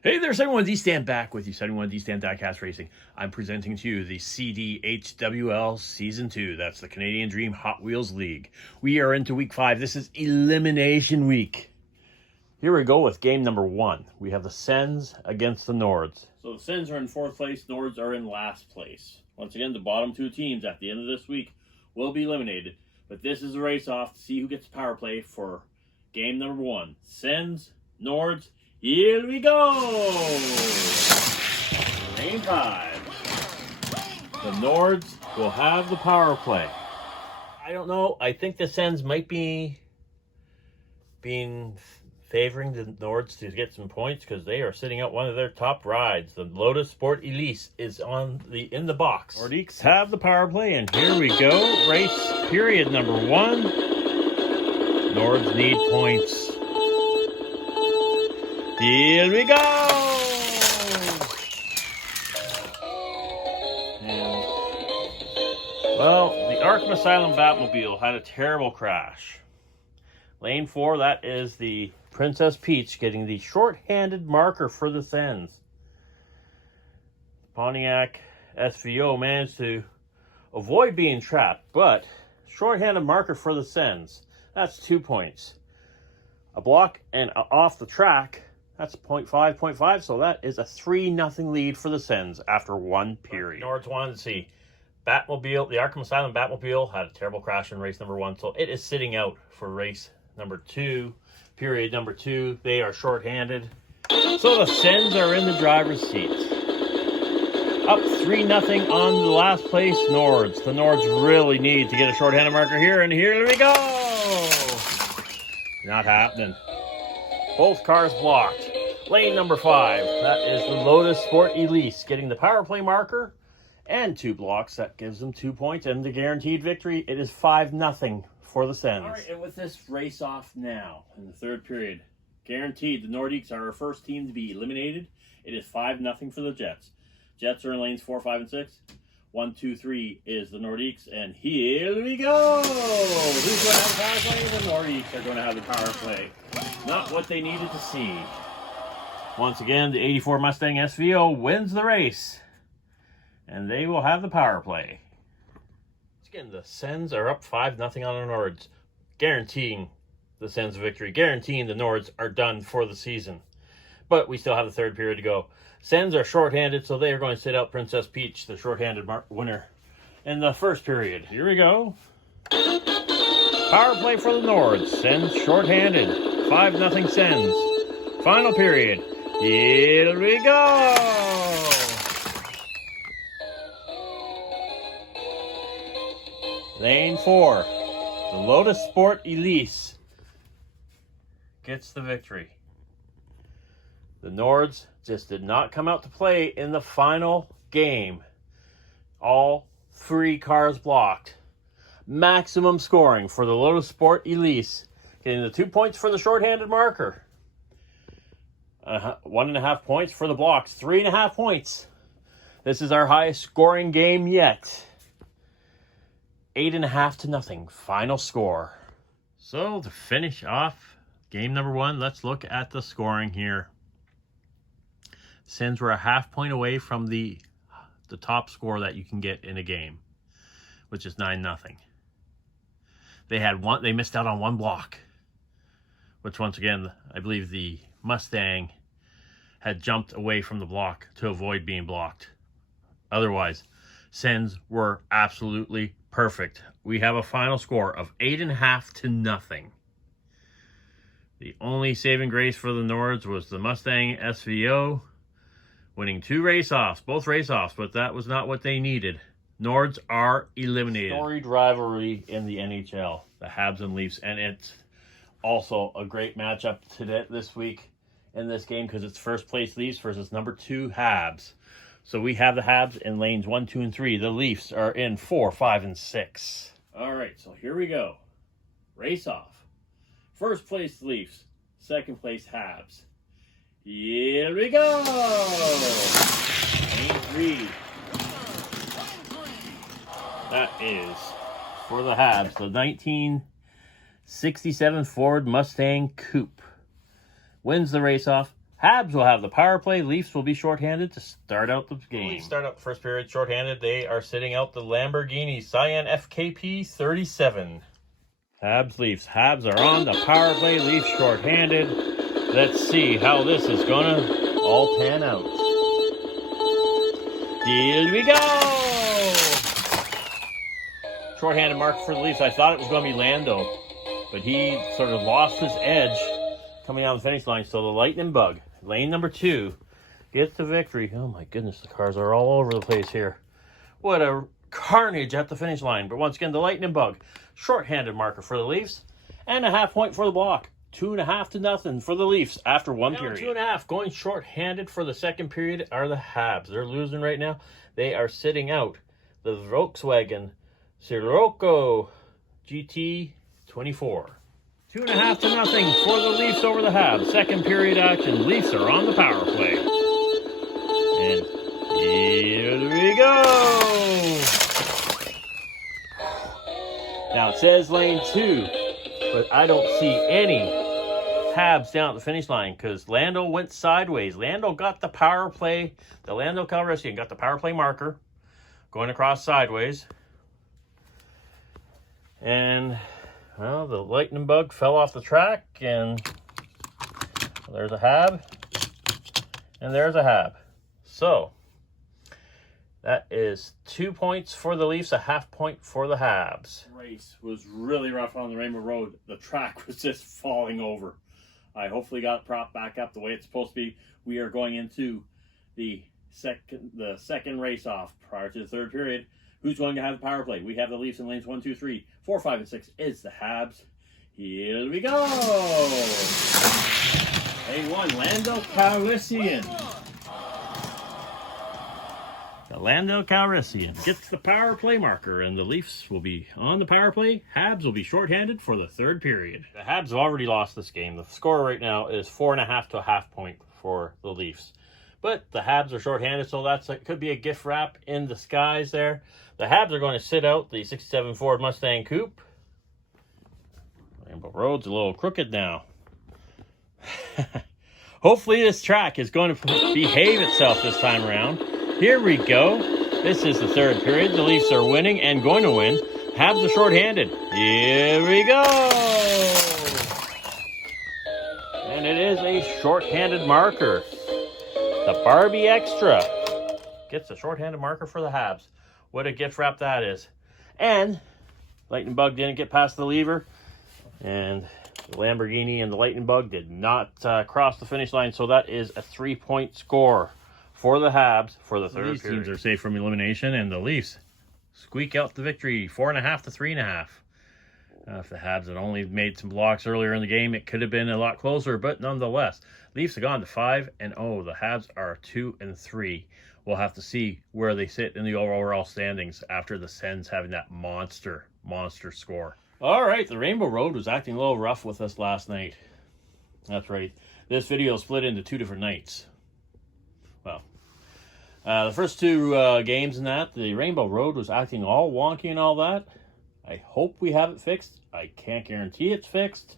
Hey there, 71D Stand back with you, 71D Stand DieCast Racing. I'm presenting to you the CDHWL Season 2. That's the Canadian Dream Hot Wheels League. We are into Week 5. This is Elimination Week. Here we go with game number 1. We have the Sens against the Nords. So the Sens are in 4th place, Nords are in last place. Once again, the bottom 2 teams at the end of this week will be eliminated. But this is a race-off to see who gets the power play for game number 1. Sens, Nords, here we go! Lane 5. The Nords will have the power play. I don't know. I think the Sens might be favoring the Nords to get some points because they are sitting out one of their top rides. The Lotus Sport Elise is in the box. Nordiques have the power play, and here we go. Race period number 1. Nords need points. Here we go! And, well, the Arkham Asylum Batmobile had a terrible crash. Lane 4, that is the Princess Peach getting the short-handed marker for the Sens. Pontiac SVO managed to avoid being trapped, but short-handed marker for the Sens. That's 2 points. A block and off the track. That's 0.5, so that is a 3-0 lead for the Sens after 1 period. Nords wanted to see Batmobile, the Arkham Asylum Batmobile had a terrible crash in race number 1, so it is sitting out for race number 2, period number 2. They are short-handed. So the Sens are in the driver's seat. Up 3-0 on the last place Nords. The Nords really need to get a short-handed marker here, and here we go! Not happening. Both cars blocked. Lane number 5, that is the Lotus Sport Elise getting the power play marker and 2 blocks. That gives them 2 points and the guaranteed victory. It is 5-0 for the Sens. All right, and with this race off now in the 3rd period, guaranteed the Nordiques are our first team to be eliminated. It is 5-0 for the Jets. Jets are in lanes 4, 5, and 6. 1, 2, 3 is the Nordiques, and here we go! Who's going to have the power play? The Nordiques are going to have the power play. Not what they needed to see. Once again, the 84 Mustang SVO wins the race, and they will have the power play. Again, the Sens are up 5-0 on the Nords, guaranteeing the Sens victory, guaranteeing the Nords are done for the season. But we still have the 3rd period to go. Sens are short-handed, so they are going to sit out Princess Peach, the short-handed winner, in the 1st period. Here we go. Power play for the Nords. Sens short-handed. 5-0 Sens. Final period. Here we go. Lane 4. The Lotus Sport Elise gets the victory. The Nords just did not come out to play in the final game. All 3 cars blocked. Maximum scoring for the Lotus Sport Elise. Getting the 2 points for the short-handed marker. 1.5 points for the blocks. 3.5 points. This is our highest scoring game yet. 8.5-0. Final score. So to finish off game number 1, let's look at the scoring here. Sens were a half point away from the top score that you can get in a game, which is 9-0. They missed out on 1 block, which once again, I believe the Mustang had jumped away from the block to avoid being blocked. Otherwise, Sens were absolutely perfect. We have a final score of 8.5-0. The only saving grace for the Nords was the Mustang SVO, winning 2 race-offs, both race-offs, but that was not what they needed. Nords are eliminated. Storied rivalry in the NHL, the Habs and Leafs, and it's also a great matchup this week in this game because it's 1st place Leafs versus number 2 Habs. So we have the Habs in lanes 1, 2, and 3. The Leafs are in 4, 5, and 6. All right, so here we go. Race-off. 1st place Leafs, 2nd place Habs. Here we go! Lane 3. That is for the Habs, the 1967 Ford Mustang Coupe. Wins the race-off, Habs will have the power play. Leafs will be shorthanded to start out the game. Leafs start out the first period shorthanded. They are sitting out the Lamborghini Cyan FKP 37. Habs, Leafs. Habs are on the power play. Leafs shorthanded. Let's see how this is going to all pan out. Here we go! Shorthanded mark for the Leafs. I thought it was going to be Lando, but he sort of lost his edge coming down the finish line. So the Lightning Bug, lane number 2, gets the victory. Oh my goodness, the cars are all over the place here. What a carnage at the finish line. But once again, the Lightning Bug, shorthanded marker for the Leafs, and a half point for the block. 2.5-0 for the Leafs after one period. 2.5 going short-handed for the second period are the Habs. They're losing right now. They are sitting out the Volkswagen Sirocco GT 24. 2.5-0 for the Leafs over the Habs. Second period action. Leafs are on the power play. And here we go. Now it says lane 2. But I don't see any Habs down at the finish line because Lando went sideways. Lando got the power play. The Lando Calrissian got the power play marker going across sideways. And, well, the Lightning Bug fell off the track. And there's a Hab. And there's a Hab. So, that is 2 points for the Leafs, a half point for the Habs. Race was really rough on the Rainbow Road. The track was just falling over. I hopefully got it propped back up the way it's supposed to be. We are going into the second race off prior to the third period. Who's going to have the power play? We have the Leafs in lanes 1, 2, 3, 4, 5, and 6. It's the Habs. Here we go. Lane 1, Lando Calrissian. The Lando Calrissian gets the power play marker, and the Leafs will be on the power play. Habs will be shorthanded for the third period. The Habs have already lost this game. The score right now is 4.5 to a half point for the Leafs. But the Habs are shorthanded, so that could be a gift wrap in disguise there. The Habs are going to sit out the 67 Ford Mustang Coupe. Rainbow Road's a little crooked now. Hopefully this track is going to behave itself this time around. Here we go. This is the third period. The Leafs are winning and going to win. Habs are shorthanded. Here we go. And it is a shorthanded marker. The Barbie Extra gets a shorthanded marker for the Habs. What a gift wrap that is. And Lightning Bug didn't get past the lever. And the Lamborghini and the Lightning Bug did not cross the finish line. So that is a 3-point score for the Habs for the third period. These teams are safe from elimination, and the Leafs squeak out the victory, 4.5 to 3.5. If the Habs had only made some blocks earlier in the game, it could have been a lot closer, but nonetheless, Leafs have gone to 5-0. The Habs are 2-3. We'll have to see where they sit in the overall standings after the Sens having that monster score. All right, the Rainbow Road was acting a little rough with us last night. That's right. This video split into 2 different nights. Well, the first 2 games in that, the Rainbow Road was acting all wonky and all that. I hope we have it fixed. I can't guarantee it's fixed.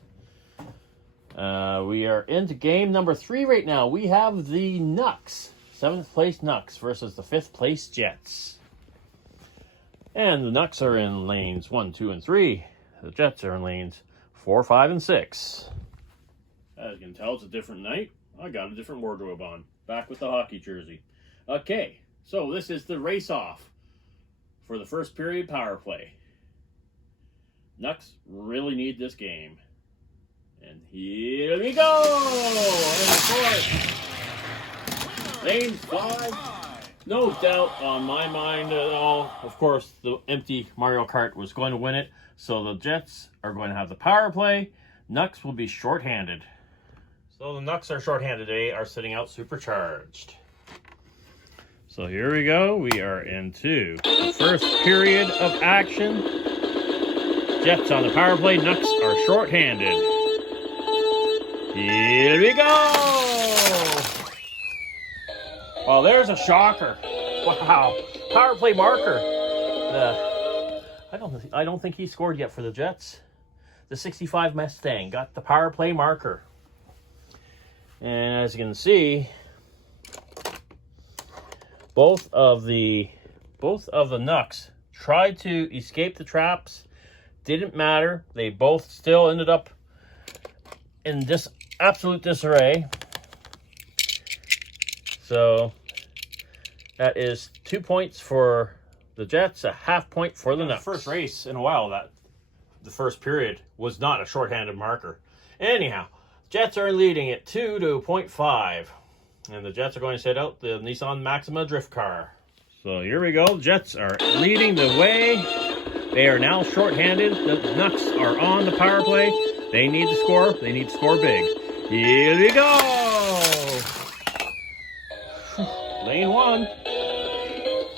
We are into game number 3 right now. We have the Nucks, 7th place Nucks versus the 5th place Jets. And the Nucks are in lanes 1, 2, and 3. The Jets are in lanes 4, 5, and 6. As you can tell, it's a different night. I got a different wardrobe on. Back with the hockey jersey. Okay, so this is the race-off for the first period power play. Nucks really need this game. And here we go! And of course, lane 5. No doubt on my mind at all. Of course, the empty Mario Kart was going to win it. So the Jets are going to have the power play. Nucks will be shorthanded. So the Nucks are shorthanded. They are sitting out supercharged. So here we go. We are into the first period of action. Jets on the power play. Nucks are shorthanded. Here we go. Oh, there's a shocker. Wow. Power play marker. I don't think he scored yet for the Jets. The 65 Mustang got the power play marker. And as you can see, both of the Nucks tried to escape the traps. Didn't matter. They both still ended up in absolute disarray. So that is 2 points for the Jets, a half point for the Nucks. First race in a while that the first period was not a shorthanded marker. Anyhow, Jets are leading at 2-0.5. And the Jets are going to set out the Nissan Maxima drift car. So here we go. Jets are leading the way. They are now shorthanded. The Nucks are on the power play. They need to score. They need to score big. Here we go. Lane 1.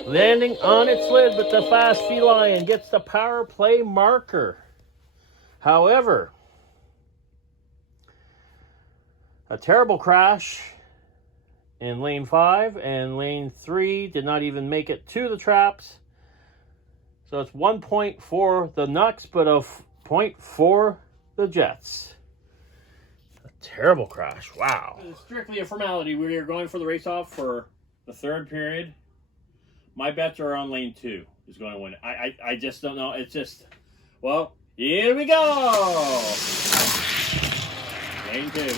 Landing on its lid, but the fast feline gets the power play marker. However, a terrible crash in lane 5 and lane 3 did not even make it to the traps. So it's 1 point for the Nucks, but a point for the Jets. A terrible crash. Wow. It's strictly a formality. We are going for the race off for the third period. My bets are on lane 2 is going to win it. I just don't know. It's just, well, here we go. Lane 2.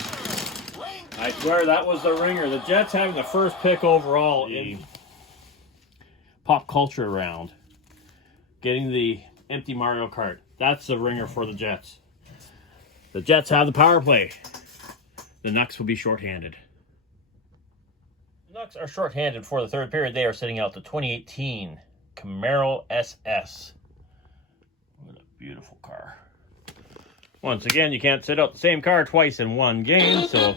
I swear that was the ringer. The Jets having the first pick overall in pop culture round. Getting the empty Mario Kart. That's the ringer for the Jets. The Jets have the power play. The Nucks will be shorthanded. The Nucks are shorthanded for the third period. They are sitting out the 2018 Camaro SS. What a beautiful car. Once again, you can't sit out the same car twice in one game, so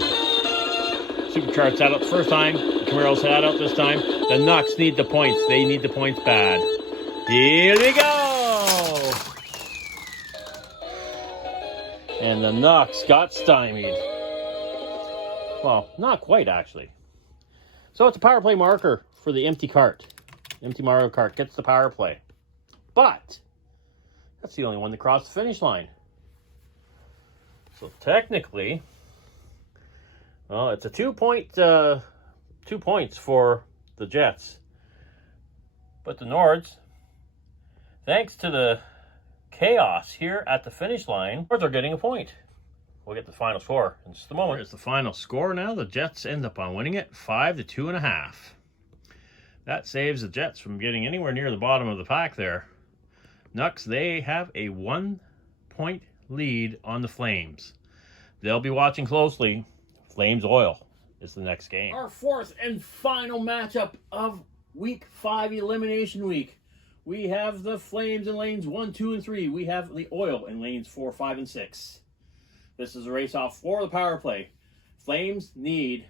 Supercharged sat out the first time. The Camaro sat out this time. The Nucks need the points. They need the points bad. Here we go! And the Nucks got stymied. Well, not quite, actually. So it's a power play marker for the empty cart. Empty Mario Kart gets the power play. But that's the only one that crossed the finish line. So technically, well, it's a 2 points for the Jets. But the Nords, thanks to the chaos here at the finish line, Nords are getting a point. We'll get the final score in just a moment. Here's the final score now. The Jets end up on winning it 5-2.5. That saves the Jets from getting anywhere near the bottom of the pack there. Nucks, they have a 1 point lead on the Flames. They'll be watching closely. Flames Oil is the next game. Our fourth and final matchup of Week 5 Elimination Week. We have the Flames in lanes 1, 2, and 3. We have the Oil in lanes 4, 5, and 6. This is a race-off for the power play. Flames need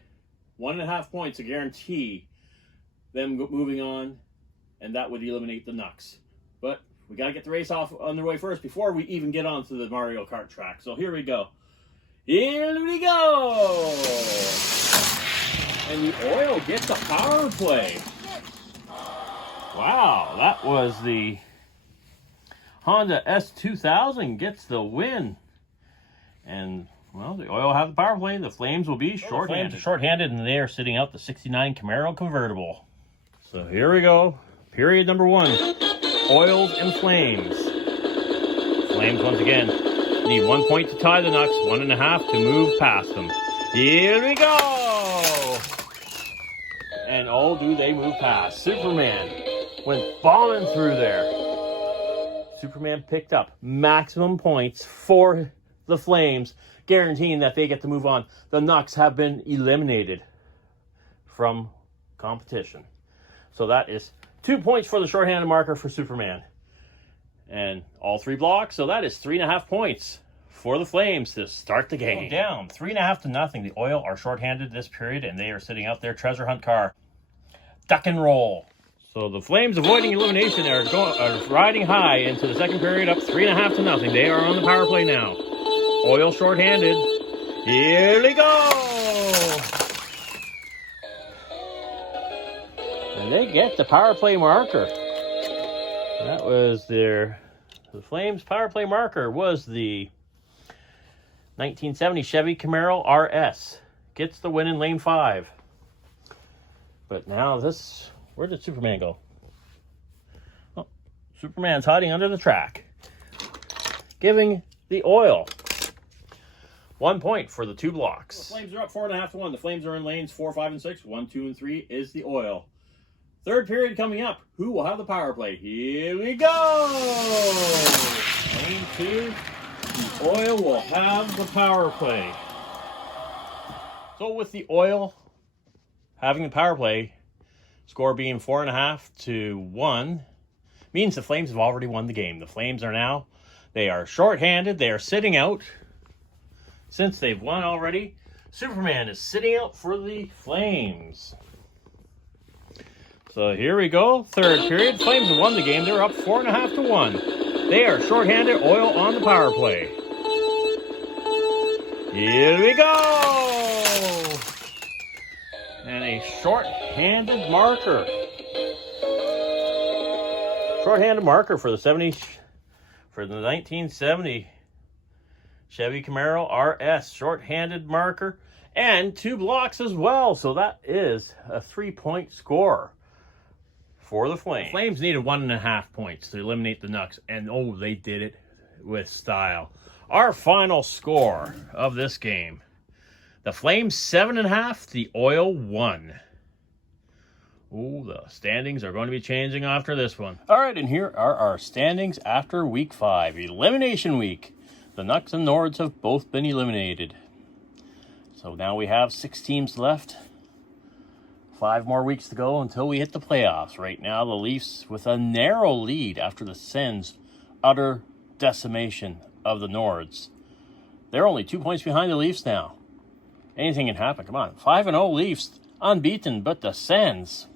1.5 points to guarantee them moving on, and that would eliminate the Nucks. But we got to get the race-off underway first before we even get onto the Mario Kart track. So here we go. Here we go! And the Oil gets the power play. Wow, that was the Honda S2000 gets the win. And, well, the Oil have the power play. The Flames will be shorthanded, and they are sitting out the 69 Camaro convertible. So here we go. Period number 1. Oils and Flames. Flames, once again, need 1 point to tie the Nucks, 1.5 to move past them. Here we go! And oh, do they move past. Superman went bombing through there. Superman picked up maximum points for the Flames, guaranteeing that they get to move on. The Nucks have been eliminated from competition. So that is 2 points for the shorthanded marker for Superman. And all 3 blocks, so that is 3.5 points for the Flames to start the game. Down 3.5-0. The Oil are shorthanded this period, and they are sitting out their treasure hunt car. Duck and roll. So the Flames, avoiding elimination, are riding high into the second period, up 3.5-0. They are on the power play now. Oil shorthanded. Here we go! And they get the power play marker. That was the Flames power play marker was the 1970 Chevy Camaro RS gets the win in lane 5. But now this, where did Superman go? Oh, Superman's hiding under the track, giving the oil 1 point for the 2 blocks. The Flames are up 4.5 to 1. The Flames are in lanes 4, 5, and 6. 1, 2, and 3 is the oil. Third period coming up. Who will have the power play? Here we go! Lane 2, the oil will have the power play. So with the oil having the power play, score being 4.5 to 1, means the Flames have already won the game. The Flames are now, they are shorthanded. They are sitting out. Since they've won already, Superman is sitting out for the Flames. So here we go. Third period. Flames have won the game. They're up 4.5 to 1. They are shorthanded. Oil on the power play. Here we go. And a short-handed marker. Short-handed marker for the 1970 Chevy Camaro RS. Short-handed marker and 2 blocks as well. So that is a 3-point score for the Flames. The Flames needed 1.5 points to eliminate the Nucks, and oh, they did it with style. Our final score of this game: the Flames 7.5, the Oil 1. Oh, the standings are going to be changing after this one. All right, and here are our standings after Week 5, Elimination Week. The Nucks and Nords have both been eliminated. So now we have 6 teams left. 5 more weeks to go until we hit the playoffs. Right now, the Leafs with a narrow lead after the Sens' utter decimation of the Nords. They're only 2 points behind the Leafs now. Anything can happen. Come on. 5-0 Leafs, unbeaten, but the Sens,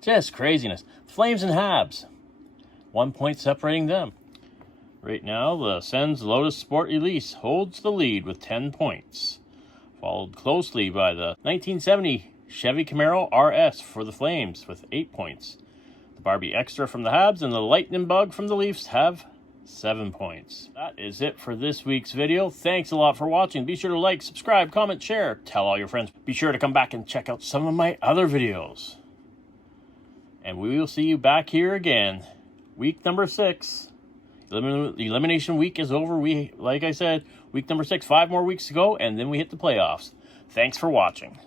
just craziness. Flames and Habs, 1 point separating them. Right now, the Sens Lotus Sport Elise holds the lead with 10 points, followed closely by the 1970 Chevy Camaro RS for the Flames with 8 points. The Barbie Extra from the Habs and the Lightning Bug from the Leafs have 7 points. That is it for this week's video. Thanks a lot for watching. Be sure to like, subscribe, comment, share, tell all your friends. Be sure to come back and check out some of my other videos. And we will see you back here again. Week number 6. Elimination week is over. Like I said, week number 6, 5 more weeks to go, and then we hit the playoffs. Thanks for watching.